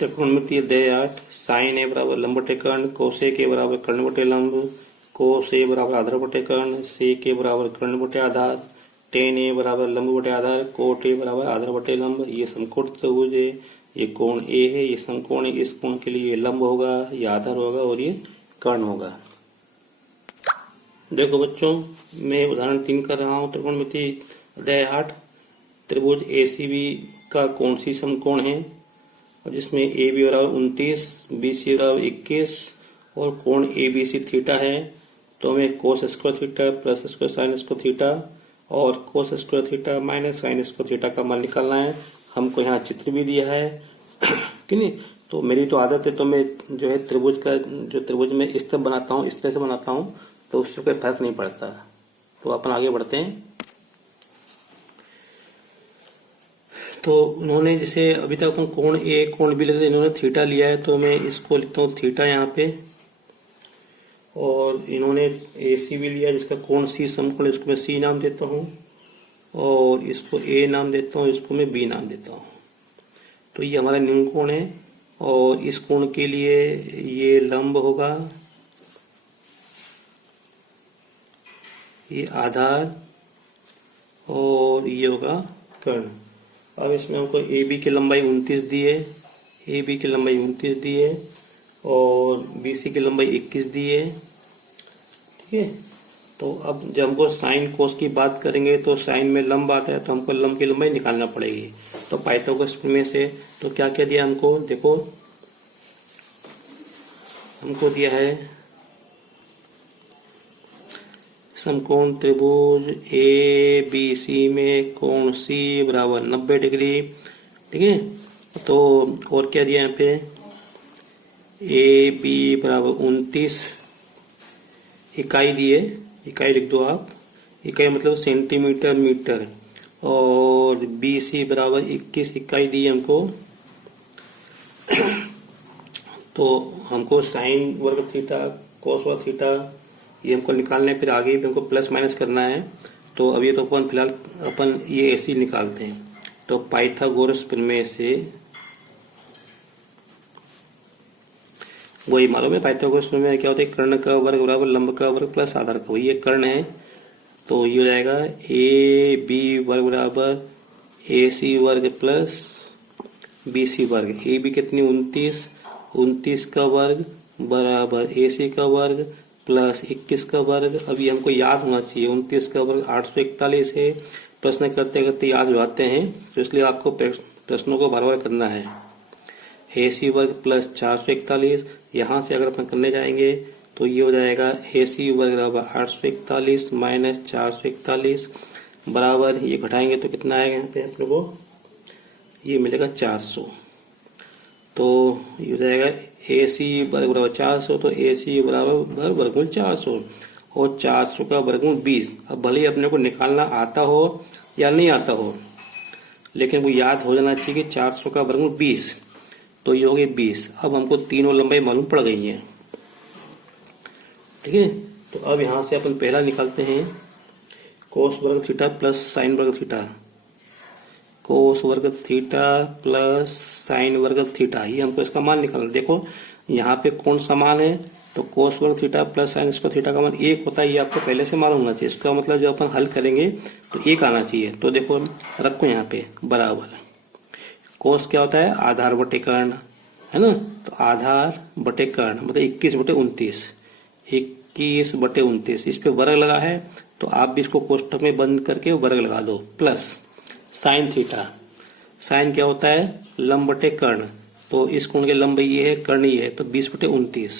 त्रिकोणमितीय अध्याय 8 साइन ए बराबर लंब बटे कर्ण, कोस ए के बराबर कर्ण बटे लंब, कोस ए बराबर आधार बटे कर्ण, से के बराबर कर्ण बटे आधार, टेन ए बराबर लंब बटे आधार, कोट ए बराबर आधार बटे लंब। ये समकोण त्रिभुज है, ये कोण ए है, ये समकोण है। इस कोण के लिए ये लंब होगा, ये आधार होगा और ये कर्ण होगा। देखो बच्चों, मैं उदाहरण 3 कर रहा हूँ। त्रिकोणमितीय अध्याय 8 त्रिभुज एसीबी का कौन सी समकोण है और जिसमें ए बी बराबर 29, बी सी बराबर 21 और कोण ए बी सी थीटा है। तो हमें cos square theta plus square sine square theta और cos square theta minus sine square theta का मान निकालना है। हमको यहाँ चित्र भी दिया है कि नहीं। तो मेरी तो आदत है, तो मैं जो है त्रिभुज का जो त्रिभुज में इस तरह बनाता हूँ, इस तरह से बनाता हूँ, तो उससे कोई फर्क नहीं पड़ता। तो अपन आगे बढ़ते हैं। तो उन्होंने जैसे अभी तक अपन कोण ए कोण बी लेते, इन्होंने थीटा लिया है, तो मैं इसको लिखता हूँ थीटा यहाँ पे। और इन्होंने ए सी भी लिया जिसका कोण सी समकोण, इसको मैं सी नाम देता हूँ और इसको ए नाम देता हूँ, इसको मैं बी नाम देता हूँ। तो ये हमारा न्यून कोण है और इस कोण के लिए ये लंब होगा, ये आधार और ये होगा कर्ण। अब इसमें हमको ए बी की लंबाई 29 दी है, ए बी की लंबाई 29 दी है और बी सी की लंबाई 21 दी है। ठीक है। तो अब जब हमको साइन कोस की बात करेंगे तो साइन में लंब आता है, तो हमको लंब की लंबाई निकालना पड़ेगी। तो पाइथागोरस प्रमेय से तो क्या क्या दिया हमको, देखो हमको दिया है समकोण त्रिभुज ए बी सी में कोण सी बराबर 90 डिग्री। ठीक है। तो और क्या दिया यहाँ पे, ए बी बराबर 29 इकाई दी है, इकाई लिख दो आप, इकाई मतलब सेंटीमीटर मीटर, और बी सी बराबर 21 इकाई दी है हमको। तो हमको साइन वर्ग थीटा कोस वर्ग थीटा ये हमको निकालना है, फिर आगे भी हमको प्लस माइनस करना है। तो अभी तो अपन फिलहाल अपन ये ऐसे ही निकालते हैं। तो पाइथागोरस प्रमेय से वही मालूम है, पाइथागोरस प्रमेय क्या होता है, कर्ण का वर्ग बराबर लंब का वर्ग प्लस आधार का। वही ये कर्ण है, तो ये हो जाएगा ए बी वर्ग बराबर ए सी वर्ग प्लस बी सी वर्ग। ए बी कितनी 29 का वर्ग बराबर ए सी का वर्ग प्लस 21 का वर्ग। अभी हमको याद होना चाहिए 29 का वर्ग 841 है। प्रश्न करते करते याद हो जाते हैं, तो इसलिए आपको प्रश्नों को बार बार करना है। ए सी वर्ग प्लस 441, यहाँ से अगर अपन करने जाएंगे तो ये हो जाएगा ए सी वर्ग बराबर 841 माइनस 441 बराबर, ये घटाएंगे तो कितना आएगा यहाँ पे अपने को, ये मिलेगा 400। तो ये हो जाएगा ए सी वर्ग बराबर 400, तो ए सी बराबर वर्गमूल 400 और 400 का वर्गमूल 20। अब भले ही अपने को निकालना आता हो या नहीं आता हो, लेकिन वो याद हो जाना चाहिए कि 400 का वर्गमूल 20, तो ये हो गए 20। अब हमको तीनों लंबाई मालूम पड़ गई है। ठीक है। तो अब यहाँ से अपन पहला निकालते हैं, कोस वर्ग थीटा प्लस साइन वर्ग थीटा, कोस वर्ग थीटा प्लस साइन वर्ग थीटा, ये हमको इसका मान निकालना। देखो यहाँ पे कोण समान है, तो कोस वर्ग theta plus sign square theta का मान 1 होता है, ये आपको पहले से मालूम होना चाहिए। इसका मतलब जब अपन हल करेंगे तो 1 आना चाहिए। तो देखो रखो यहाँ पे बराबर, कोस क्या होता है, आधार बटे कर्ण है ना। तो आधार बटे कर्ण मतलब 21 बटे 29, 21 बटे 29, इस पे वर्ग लगा है, तो आप भी इसको कोष्टक में बंद करके वर्ग लगा दो, प्लस साइन थीटा, साइन क्या होता है, लंब बटे कर्ण, तो इस कोण के लंब ये है, कर्ण ये है, तो 20 बटे 29।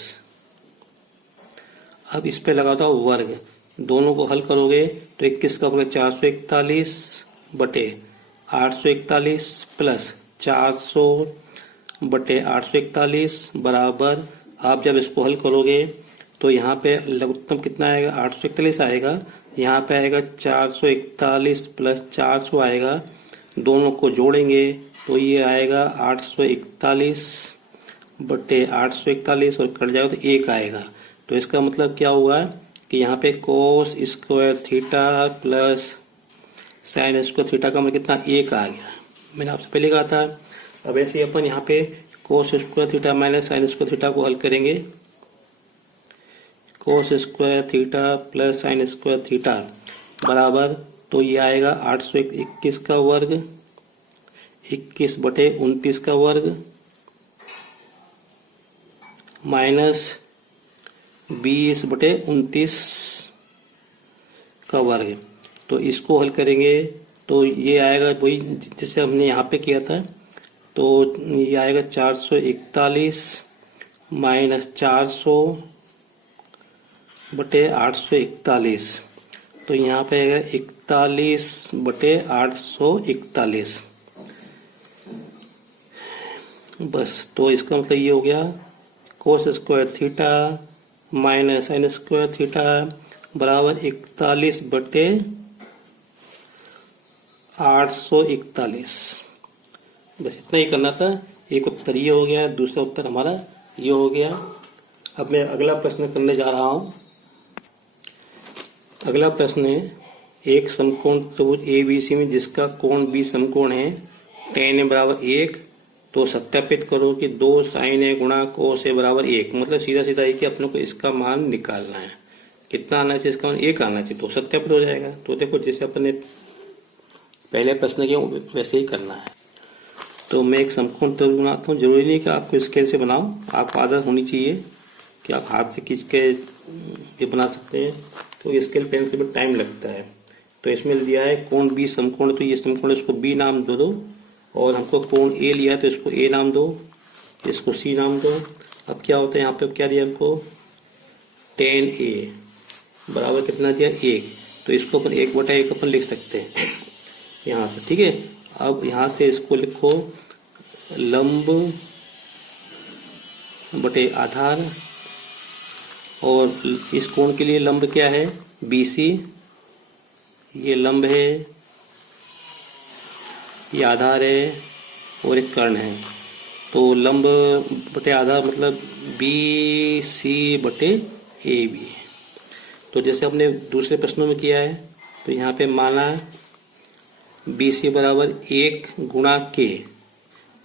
अब इस पे लगा दो वर्ग, दोनों को हल करोगे तो 21 का वर्ग 441 बटे 841 प्लस 400 बटे 841 बराबर, आप जब इसको हल करोगे तो यहाँ पे लघुत्तम कितना आएगा, 841 आएगा, यहाँ पे आएगा 441 प्लस 400 आएगा, दोनों को जोड़ेंगे तो ये आएगा 841 बटे 841 और कट जाएगा तो 1 आएगा। तो इसका मतलब क्या हुआ कि यहाँ पे कोस square theta plus sign square theta का मतलब कितना, 1 आ गया। मैंने आपसे पहले कहा था अब ऐसे ही अपन यहाँ पे कोस square theta minus sine square theta को हल करेंगे। कोस square theta plus sign square theta बराबर, तो ये आएगा 821 का वर्ग 21/29 का वर्ग माइनस 20/29 का वर्ग। तो इसको हल करेंगे तो ये आएगा वही जैसे हमने यहाँ पे किया था। तो ये आएगा 441 माइनस 400/841। तो यहाँ पे आएगा 41/841। बस, तो इसका मतलब ये हो गया कोस square theta minus sine square theta बराबर 41/841। बस इतना ही करना था। एक उत्तर ये हो गया, दूसरा उत्तर हमारा ये हो गया। अब मैं अगला प्रश्न करने जा रहा हूं। अगला प्रश्न है, एक समकोण त्रिभुज ABC में जिसका कोण B समकोण है, tan A बराबर 1, तो सत्यापित करो कि 2 sin A गुणा cos A बराबर 1। मतलब सीधा सीधा है कि अपने को इसका मान निकालना है। कितना आना चाहिए? इसका मान 1 आना चाहिए, तो सत्यापित हो जाएगा। तो देखो जैसे अपने पहले प्रश्न किया वैसे ही करना है। तो मैं एक समकोण त्रिभुज बनाता हूँ। जरूरी नहीं कि आपको स्केल से बनाओ, आपको आदत होनी चाहिए कि आप हाथ से खींच के ये बना सकते हैं। तो स्केल पेन से भी टाइम लगता है। तो इसमें दिया है कोण B समकोण, तो ये समकोण इसको B नाम दे दो, और हमको कोण A लिया तो इसको A नाम दो, इसको C नाम दो। अब क्या होता है, यहाँ पे क्या दिया हमको, tan A बराबर कितना दिया, 1। तो इसको अपन 1/1 अपन लिख सकते हैं यहाँ से, ठीक है। अब यहाँ से इसको लिखो लंब बटे आधार, और इस कोण के लिए लंब क्या है, BC, ये लंब है, ये आधार है, और एक कर्ण है। तो लंब बटे आधार मतलब BC/AB। तो जैसे हमने दूसरे प्रश्नों में किया है, तो यहाँ पे माना BC बराबर 1 गुणा K,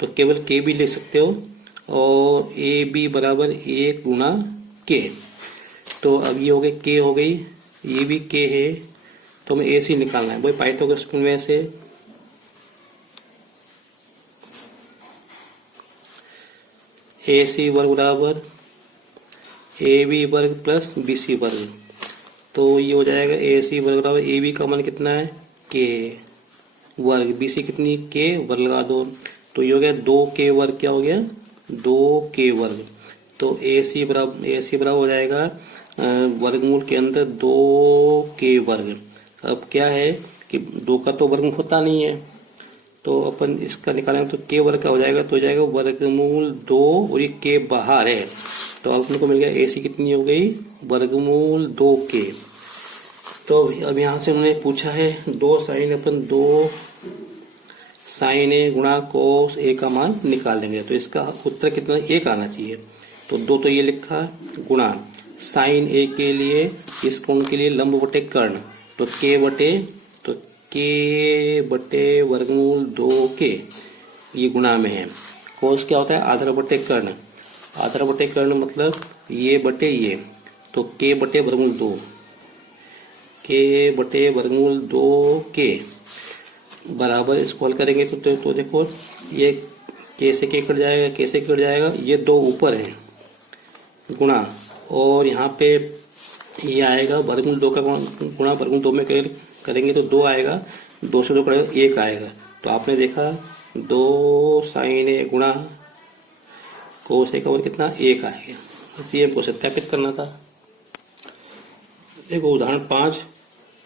तो केवल K भी ले सकते हो, और AB बराबर 1 गुणा K। तो अब ये हो गई K हो गई, ये भी K है, तो हमें AC निकालना है। वही पाइथागोरस के प्रमेय से AC वर्ग बराबर AB वर्ग प्लस BC वर्ग। तो ये हो जाएगा AC वर्ग बराबर AB का मान कितना है, K वर्ग, BC कितनी, K वर्ग लगा दो। तो ये हो गया 2K वर्ग, क्या हो गया, 2K वर्ग। तो AC बराबर हो जाएगा वर्गमूल के अंदर 2K वर्ग। अब क्या है कि 2 का तो वर्गमूल होता नहीं है, तो अपन इसका निकालेंगे तो K वर्ग का हो जाएगा, तो हो जाएगा वर्गमूल 2, और ये K बाहर है। तो अपन को मिल गया AC कितनी हो गई, वर्गमूल 2K। तो अब यहाँ से उन्होंने पूछा है 2 sin A गुणा cos A का मान निकालेंगे। तो इसका उत्तर कितना, 1 आना चाहिए। तो 2 तो ये लिखा गुणा sin A के लिए, इस कोण के लिए लंब बटे कर्ण, तो K बटे वर्गमूल 2K, ये गुणा में है। cos क्या होता है, आधार बटे कर्ण, आधार बटे कर्ण मतलब ये बटे ये, तो K बटे वर्गमूल 2, K बटे वर्गमूल 2K बराबर, इसको हल करेंगे तो देखो ये K से K कट जाएगा, K से कट जाएगा, ये 2 ऊपर है गुणा, और यहाँ पे ये आएगा वर्गमूल 2 का गुणा वर्गमूल 2 में करेंगे तो 2 आएगा, 2 से 2 करेगा 1 आएगा। तो आपने देखा 2 sin A गुणा cos A का वर्ग कितना, 1 आएगा। इसलिए हमको सत्यापित करना था। देखो उदाहरण 5,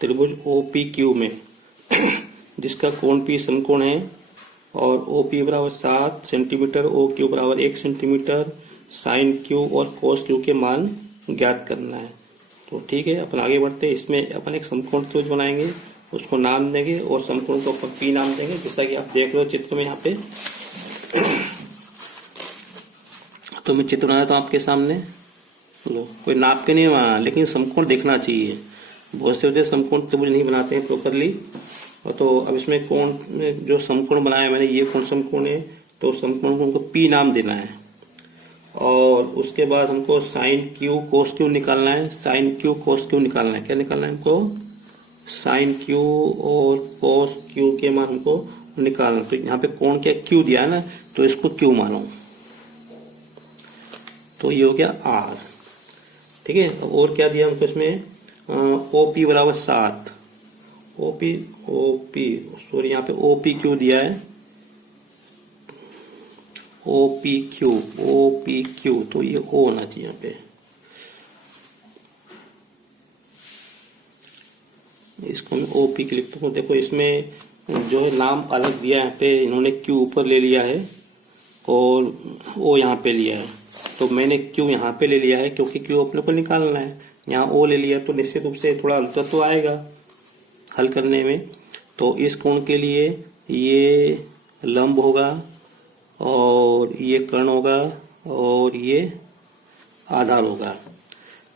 त्रिभुज OPQ में जिसका कोण P समकोण है, और OP बराबर 7 सेंटीमीटर, OQ बराबर 1 सेंटीमीटर, साइन Q और cos Q के मान ज्ञात करना है। तो ठीक है, अपन आगे बढ़ते हैं। इसमें अपन एक समकोण त्रिभुज बनाएंगे, उसको नाम देंगे, और समकोण को अपन P नाम देंगे, जैसा कि आप देख रहे हो चित्र में यहाँ पे। तो मैं चित्र बनाया तो आपके सामने, लो कोई नाप के नहीं बना, लेकिन समकोण देखना चाहिए। बहुत से होते समकोण त्रिभुज नहीं बनाते हैं प्रॉपरली। तो अब इसमें कोण जो समकोण बनाया मैंने, ये कौन समकोण है, तो समकोण को हमको पी नाम देना है। और उसके बाद हमको साइन क्यू कोस क्यू निकालना है। साइन क्यू कोस क्यू निकालना है। क्या निकालना है हमको? साइन क्यू और कोस क्यू के मान हमको निकालना। तो यहाँ पे कोण क्या क्यू दिया है ना, तो इसको क्यू मानो, तो ये हो गया आर। ठीक है। और क्या दिया हमको इसमें? ओपी बराबर 7। ओपी सॉरी यहाँ पे ओपी क्यू दिया है, ओपी क्यू, तो ये ओ होना चाहिए यहाँ पे। इसको मैं ओपी क्यू लिखता हूँ। देखो इसमें जो है नाम अलग दिया है, यहाँ पे इन्होंने क्यू ऊपर ले लिया है और ओ यहाँ पे लिया है। तो मैंने क्यू यहाँ पे ले लिया है क्योंकि क्यू अपने को निकालना है। यहाँ ओ ले लिया तो निश्चित रूप से थोड़ा अंतर तो आएगा हल करने में। तो इस कोण के लिए ये लंब होगा और ये कर्ण होगा और ये आधार होगा।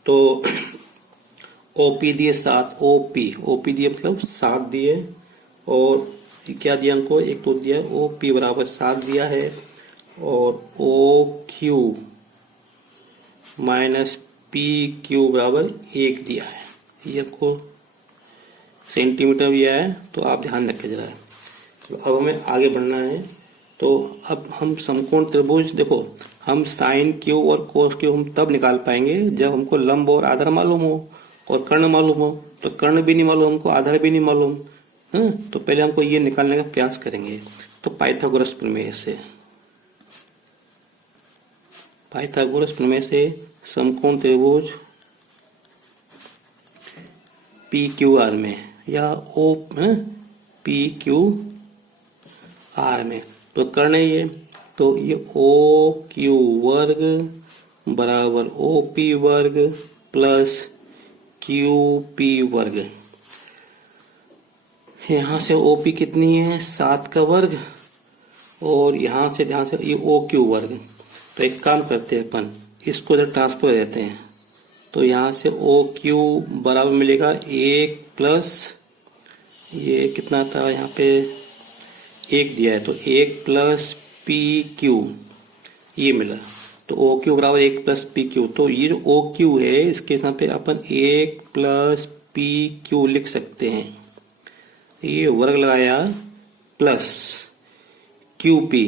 तो ओपी दिए 7, ओपी दिए मतलब 7 दिए, और क्या दिया हमको? एक तो दिया ओपी बराबर 7 दिया है, और O Q minus P Q बराबर 1 दिया है। ये हमको सेंटीमीटर दिया है, तो आप ध्यान रखें जरा। तो अब हमें आगे बढ़ना है। तो अब हम समकोण त्रिभुज, देखो हम साइन क्यू और कोस क्यू हम तब निकाल पाएंगे जब हमको लंब और आधार मालूम हो और कर्ण मालूम हो। तो कर्ण भी नहीं मालूम हमको, आधार भी नहीं मालूम है, तो पहले हमको ये निकालने का प्रयास करेंगे। तो पाइथागोरस प्रमेय से समकोण त्रिभुज पी क्यू आर में या ओ पी क्यू आर में, तो कर्ण है ये, तो ये ओ क्यू वर्ग बराबर ओ पी वर्ग प्लस क्यू पी वर्ग। यहाँ से ओ पी कितनी है? 7 का वर्ग, और यहाँ से ध्यान से ये ओ क्यू वर्ग। तो एक काम करते हैं अपन, इसको इधर ट्रांसफर देते हैं। तो यहाँ से ओ क्यू बराबर मिलेगा 1 प्लस ये कितना था यहाँ पे 1 दिया है, तो 1 प्लस पी क्यू ये मिला। तो ओ क्यू बराबर 1 प्लस पी क्यू। तो ये जो ओ क्यू है इसके यहाँ पे अपन 1 प्लस पी क्यू लिख सकते हैं। ये वर्ग लगाया प्लस क्यू पी।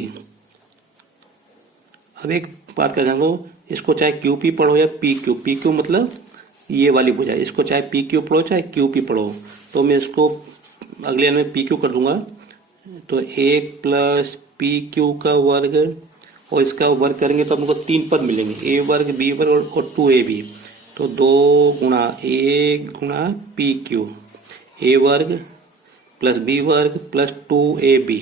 अब एक बात कर जानो, इसको चाहे क्यू पी पढ़ो या पी क्यू मतलब ये वाली भुजा, इसको चाहे पी क्यू पढ़ो चाहे क्यू पी पढ़ो। तो मैं इसको अगले लाइन में पी क्यू कर दूंगा। तो 1 प्लस पी क्यू का वर्ग, और इसका वर्ग करेंगे तो हमको 3 पद मिलेंगे, ए वर्ग बी वर्ग और 2ab। तो 2 गुणा ए गुणा पी क्यू, ए वर्ग प्लस बी वर्ग प्लस 2ab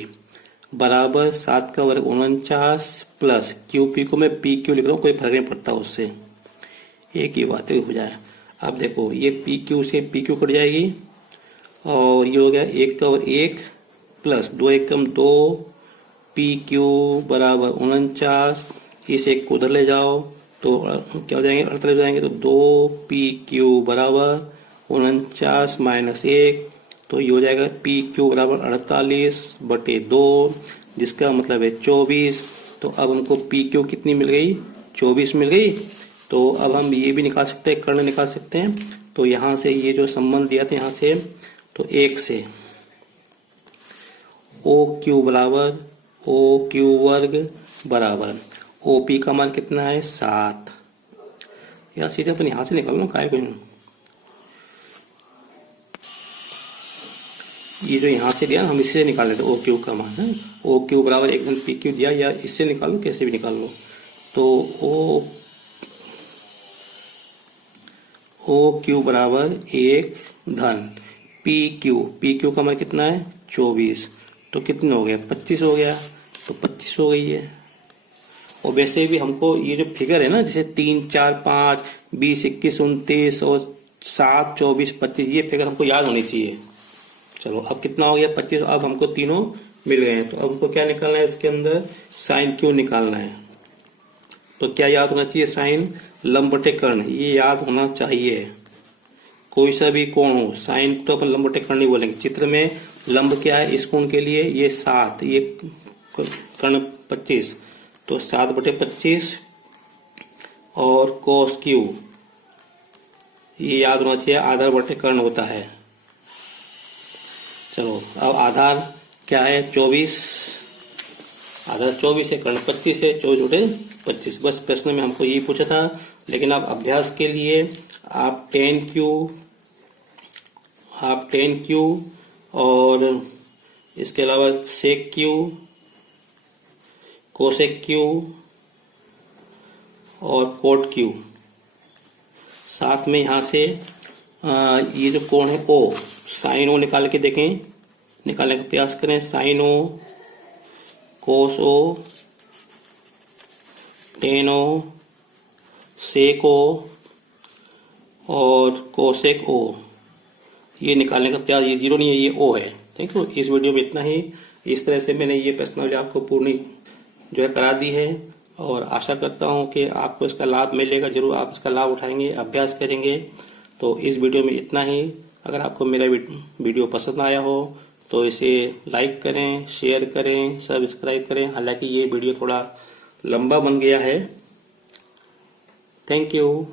बराबर 7 का वर्ग 49 प्लस क्यू पी को मैं पी क्यू लिख रहा हूँ, कोई फर्क नहीं पड़ता उससे, एक ही बात हो जाए। अब देखो ये पी क्यू से पी क्यू कट जाएगी, और ये हो गया 1 का और 1 प्लस 2 एकम 2 पी क्यू बराबर 49। इस एक को उधर ले जाओ तो क्या हो जाएंगे? 48 हो जाएंगे। तो 2 पी क्यू बराबर 49 माइनस 1, तो ये हो जाएगा पी क्यू बराबर 48/2, जिसका मतलब है 24। तो अब हमको पी क्यू कितनी मिल गई? 24 मिल गई। तो अब हम ये भी निकाल सकते हैं, कर्ण निकाल सकते हैं। तो यहाँ से ये जो संबंध दिया था यहाँ से, तो 1 से ओ क्यू बराबर ओ क्यू वर्ग बराबर ओ पी का मान कितना है? 7। या सीधे अपन यहाँ से निकाल लो, काय को ये जो यहाँ से दिया हम इससे निकाल लेते, ओ क्यू का मान है। ओ क्यू बराबर एकदम पी क्यू दिया, या इससे निकालो, कैसे भी निकाल लो। तो ओ क्यू बराबर 1 धन पी क्यू का मान कितना है? 24। तो कितना हो गया? 25 हो गया। तो 25 हो गई है। और वैसे भी हमको ये जो फिगर है ना, जैसे 3, 4, 5, 20, 21, 29 और 7, 24, 25, ये फिगर हमको याद होनी चाहिए। चलो अब कितना हो गया? 25। अब हमको तीनों मिल गए हैं। तो अब हमको क्या निकालना है? इसके अंदर साइन क्यू निकालना है। तो क्या याद होना चाहिए? साइन लंब बटे कर्ण, ये याद होना चाहिए। कोई सा भी कोण हो, साइन तो अपन लंब बटे कर्ण नहीं बोलेंगे। चित्र में लंब क्या है इस कोण के लिए? ये 7, ये कर्ण 25, तो 7/25 और कोस क्यू, ये याद होना चाहिए, आधार बटे कर्ण होता है। चलो अब आधार क्या है, 24, आधार 24 है, कर्ण 25 है, 24/25। बस प्रश्न में हमको यही पूछा था। लेकिन आप अभ्यास के लिए आप tan क्यू और इसके अलावा सेक क्यू, कोसेक क्यू और कोट क्यू, साथ में यहाँ से ये जो कोण है ओ, साइन ओ निकाल के देखें, निकालने का प्रयास करें। साइन ओ, कोस ओ, टेन ओ, सेक ओ और कोसेक ओ, ये निकालने का प्रयास। ये जीरो नहीं है, ये ओ है। Thank you. इस वीडियो में इतना ही। इस तरह से मैंने ये प्रश्नावली आपको पूर्ण जो है करा दी है और आशा करता हूं कि आपको इसका लाभ मिलेगा। जरूर आप इसका लाभ उठाएंगे, अभ्यास करेंगे। तो इस वीडियो में इतना ही। अगर आपको मेरा वीडियो पसंद आया हो तो इसे लाइक करें, शेयर करें, सब्सक्राइब करें। हालांकि ये वीडियो थोड़ा लंबा बन गया है। Thank you.